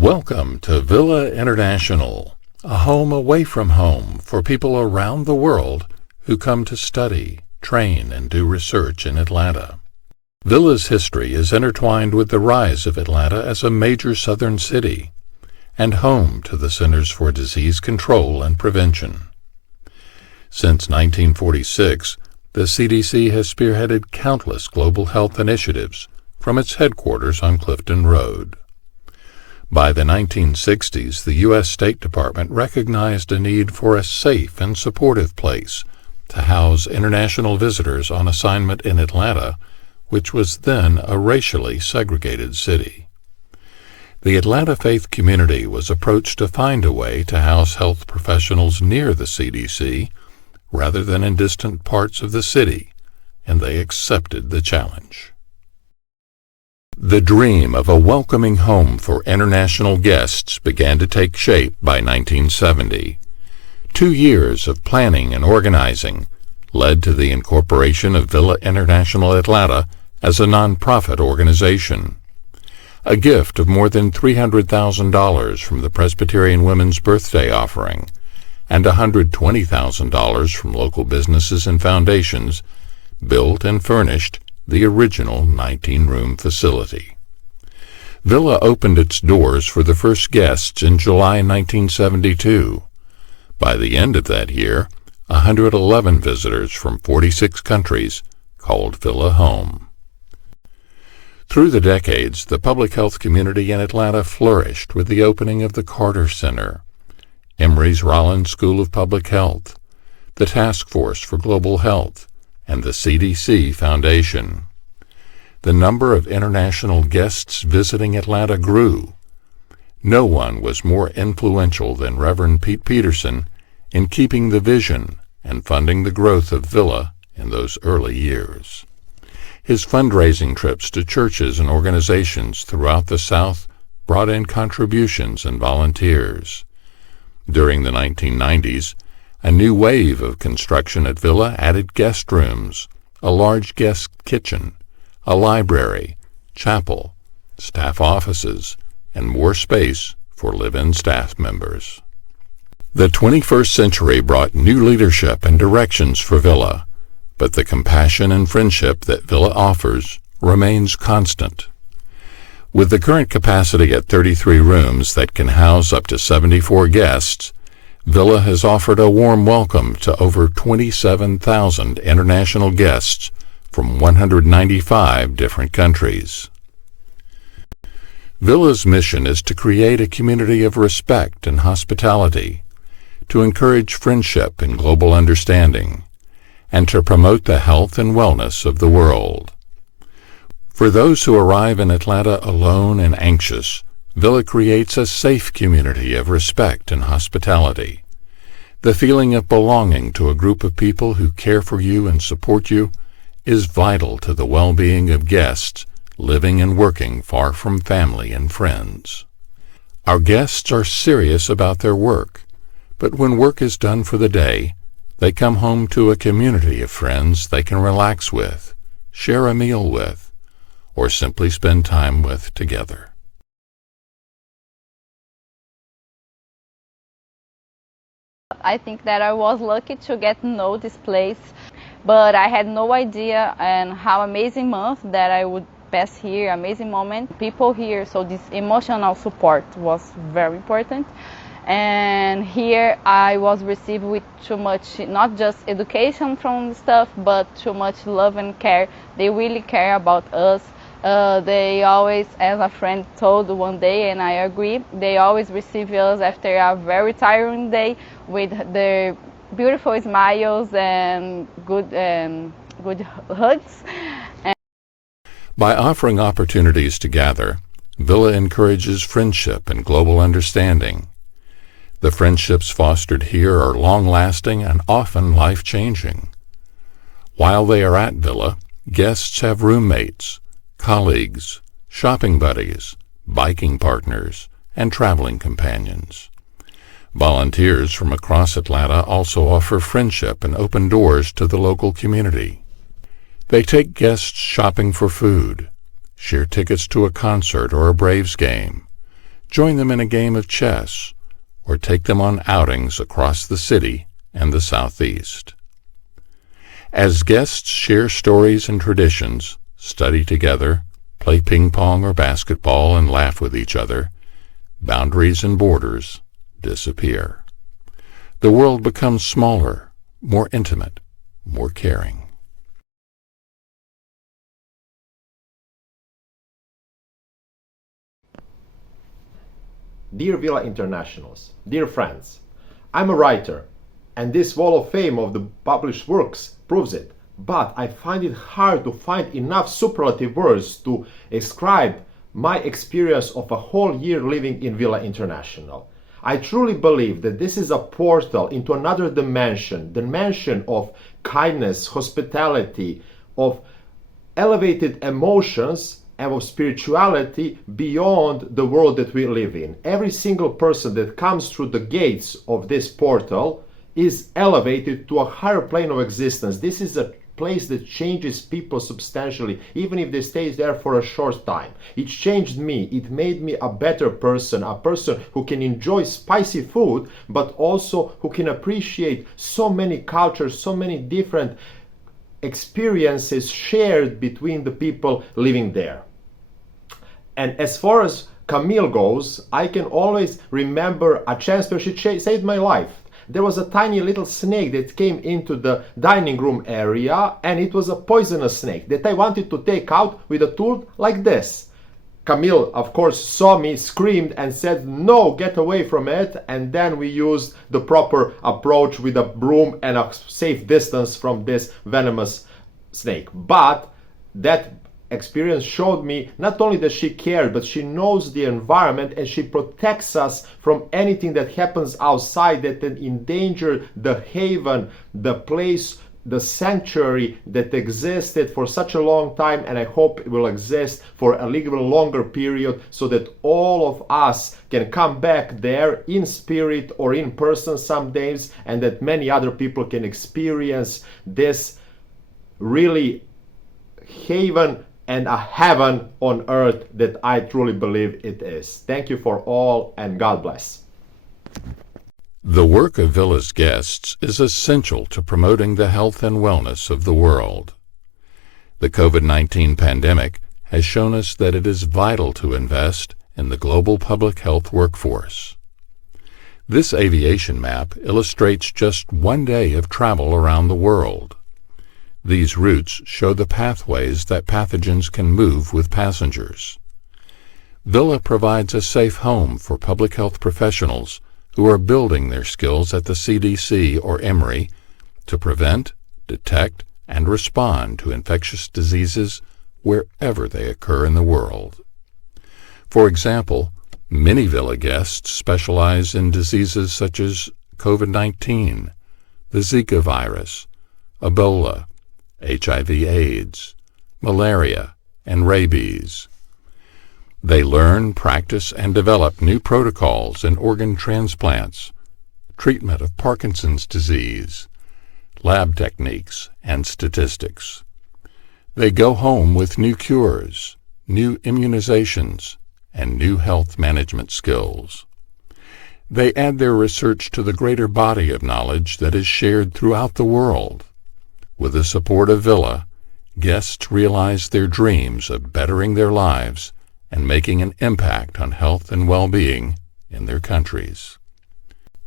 Welcome to Villa International, a home away from home for people around the world who come to study, train, and do research in Atlanta. Villa's history is intertwined with the rise of Atlanta as a major southern city and home to the Centers for Disease Control and Prevention. Since 1946, the CDC has spearheaded countless global health initiatives from its headquarters on Clifton Road. By the 1960s, the U.S. State Department recognized a need for a safe and supportive place to house international visitors on assignment in Atlanta, which was then a racially segregated city. The Atlanta faith community was approached to find a way to house health professionals near the CDC rather than in distant parts of the city, and they accepted the challenge. The dream of a welcoming home for international guests began to take shape by 1970. 2 years of planning and organizing led to the incorporation of Villa International Atlanta as a nonprofit organization. A gift of more than $300,000 from the Presbyterian Women's Birthday Offering and $120,000 from local businesses and foundations built and furnished the original 19-room facility. Villa opened its doors for the first guests in July 1972. By the end of that year, 111 visitors from 46 countries called Villa home. Through the decades, the public health community in Atlanta flourished with the opening of the Carter Center, Emory's Rollins School of Public Health, the Task Force for Global Health, and the CDC Foundation. The number of international guests visiting Atlanta grew. No one was more influential than Reverend Pete Peterson in keeping the vision and funding the growth of Villa in those early years. His fundraising trips to churches and organizations throughout the South brought in contributions and volunteers. During the 1990s, a new wave of construction at Villa added guest rooms, a large guest kitchen, a library, chapel, staff offices, and more space for live-in staff members. The 21st century brought new leadership and directions for Villa, but the compassion and friendship that Villa offers remains constant. With the current capacity at 33 rooms that can house up to 74 guests, Villa has offered a warm welcome to over 27,000 international guests from 195 different countries. Villa's mission is to create a community of respect and hospitality, to encourage friendship and global understanding, and to promote the health and wellness of the world. For those who arrive in Atlanta alone and anxious, Villa creates a safe community of respect and hospitality. The feeling of belonging to a group of people who care for you and support you is vital to the well-being of guests living and working far from family and friends. Our guests are serious about their work, but when work is done for the day, they come home to a community of friends they can relax with, share a meal with, or simply spend time with together. I think that I was lucky to get to know this place, but I had no idea and how amazing month that I would pass here, amazing moment. People here, so this emotional support was very important. And here I was received with too much, not just education from stuff, but too much love and care. They really care about us. They always, as a friend told one day, and I agree, they always receive us after a very tiring day with their beautiful smiles and good hugs. By offering opportunities to gather, Villa encourages friendship and global understanding. The friendships fostered here are long-lasting and often life-changing. While they are at Villa, guests have roommates, colleagues, shopping buddies, biking partners, and traveling companions. Volunteers from across Atlanta also offer friendship and open doors to the local community. They take guests shopping for food, share tickets to a concert or a Braves game, join them in a game of chess, or take them on outings across the city and the Southeast. As guests share stories and traditions, study together, play ping pong or basketball, and laugh with each other, boundaries and borders disappear. The world becomes smaller, more intimate, more caring. Dear Villa Internationals, dear friends, I'm a writer, and this wall of fame of the published works proves it, but I find it hard to find enough superlative words to describe my experience of a whole year living in Villa International. I truly believe that this is a portal into another dimension of kindness, hospitality, of elevated emotions, and of spirituality beyond the world that we live in. Every single person that comes through the gates of this portal is elevated to a higher plane of existence. This is a place that changes people substantially, even if they stay there for a short time. It changed me. It made me a better person, a person who can enjoy spicy food, but also who can appreciate so many cultures, so many different experiences shared between the people living there. And as far as Camille goes, I can always remember a chance where she saved my life. There was a tiny little snake that came into the dining room area, and it was a poisonous snake that I wanted to take out with a tool like this. Camille, of course, saw me, screamed, and said, "No, get away from it." And then we used the proper approach with a broom and a safe distance from this venomous snake. But that experience showed me not only that she cared, but she knows the environment and she protects us from anything that happens outside that can endanger the haven, the place, the sanctuary that existed for such a long time, and I hope it will exist for a little longer period, so that all of us can come back there in spirit or in person some days, and that many other people can experience this really haven and a heaven on earth that I truly believe it is. Thank you for all, and God bless. The work of Villa's guests is essential to promoting the health and wellness of the world. The COVID-19 pandemic has shown us that it is vital to invest in the global public health workforce. This aviation map illustrates just one day of travel around the world. These routes show the pathways that pathogens can move with passengers. Villa provides a safe home for public health professionals who are building their skills at the CDC or Emory to prevent, detect, and respond to infectious diseases wherever they occur in the world. For example, many Villa guests specialize in diseases such as COVID-19, the Zika virus, Ebola, HIV/AIDS, malaria, and rabies. They learn, practice, and develop new protocols in organ transplants, treatment of Parkinson's disease, lab techniques, and statistics. They go home with new cures, new immunizations, and new health management skills. They add their research to the greater body of knowledge that is shared throughout the world. With the support of Villa, guests realize their dreams of bettering their lives and making an impact on health and well-being in their countries.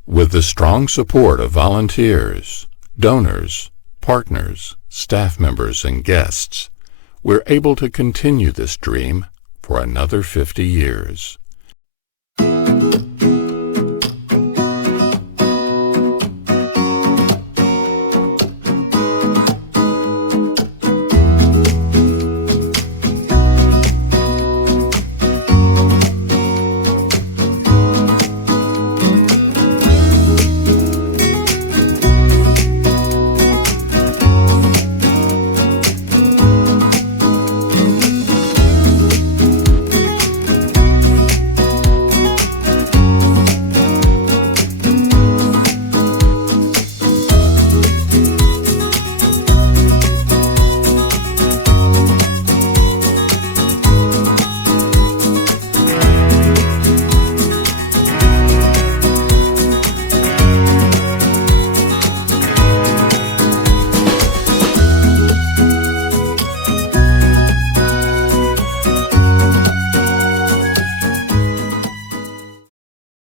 With the strong support of volunteers, donors, partners, staff members, and guests, we're able to continue this dream for another 50 years.